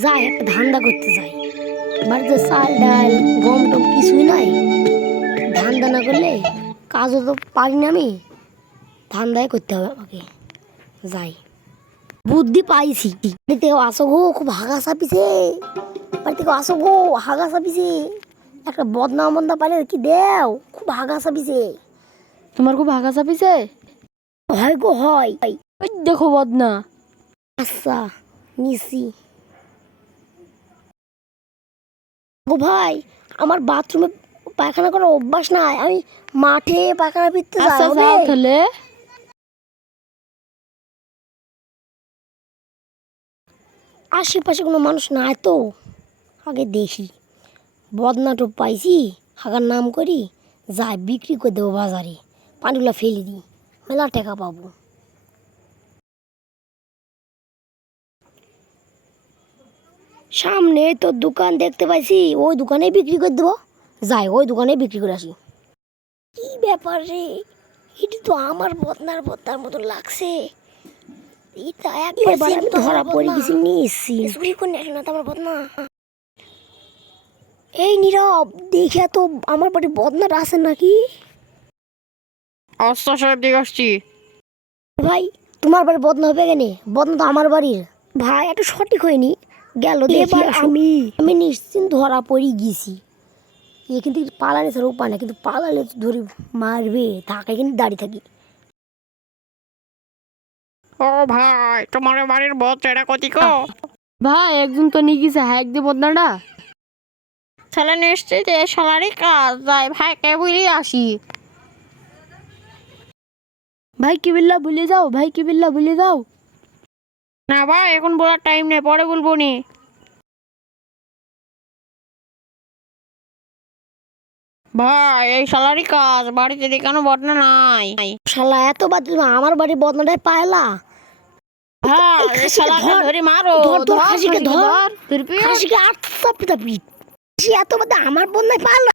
যাই একটা ধান্দা করতে যাই। বাড়িতে চাল ডাল গম টম কিছুই নাই। ধান্দা না করলে কাজও তো পারি না আমি। ধান্দাই করতে হবে আমাকে। যাই, বুদ্ধি পাইছি। বাড়িতে আসো গো, খুব হাগা চাপিছে। বাড়িতে আসো গো, হাগা চাপিছে। একটা বদনা মন্দা পাইলে কি দেও, খুব হাগা চাপিছে। তোমার খুব হাগা চাপিছে? হয় গো হয়। ওই দেখো বদনা। আচ্ছা নিছি গো ভাই। আমার বাথরুমে পায়খানা করার অভ্যাস নাই, আমি মাঠে পায়খানা ফিরতে যাই। আচ্ছা হবে? যাও তাহলে। আশেপাশে কোনো মানুষ নাই তো, আগে দেখি। বদনাটো পাইছি, হাগার নাম করি। যাই বিক্রি করে দেবো বাজারে, পানিগুলো ফেলে দিই, মেলা টাকা পাবো। সামনে তো দোকান দেখতে পাইছি, ওই দোকানে বিক্রি করে দেবো। যাই ওই দোকানে বিক্রি করে আসি। কি ব্যাপার রে, এটা তো আমার বদনার মতো লাগছে। এটা একবার আমি ধরা পড়ে গেছি, নিয়েছি চুরি করে নিয়ে আসলো না তো আমার বদনা। এই নীরব, দেখে তো আমার বাড়ি বদনাটা আছে নাকি? আচ্ছা সাহেব দিকে আসছি। ভাই তোমার বাড়ি বদনা হবে কেন? বদনা তো আমার বাড়ির। ভাই একটু সঠিক হয়নি, গেল দেখি। এবার আমি নিশ্চিন্ত ধরা পড়ে গেছি। এ কিন্তু পালালে ছাড়া উপায় না, কিন্তু পালালে তো ধরে মারবে। থাকে কিন্তু দাঁড়িয়ে থাকি। ও ভাই, তোমার বাড়ির বচ্চাটা কতি কো? ভাই একজন তো নিয়ে গেছে হ্যাক দিয়ে বদনাটা। ছেলে নিশ্চিত এ সালারই কাজ যায়, ভাইকে বুঝিয়ে আসি। ভাই কি বিল্লা ভুলে যাও, ভাই কি বিল্লা ভুলে যাও। না ভাই, এখন বলার টাইম নেই, পরে বলবো নি। ভাই এই সালারই কাজ, বাড়িতে দেখানো বদনা নাই। শালা এত বাদ আমার বাড়ি বদনাটাই পায়লা। ভাই এই শালাকে ধরে মারো, ধর ধর ধর খাসিকে খাসিকে ধর। ধর, ধর পিট। খাসিকে আট চাপড়ি চাপড়ি। সে এত বাদে আমার বদনায় পায়লা।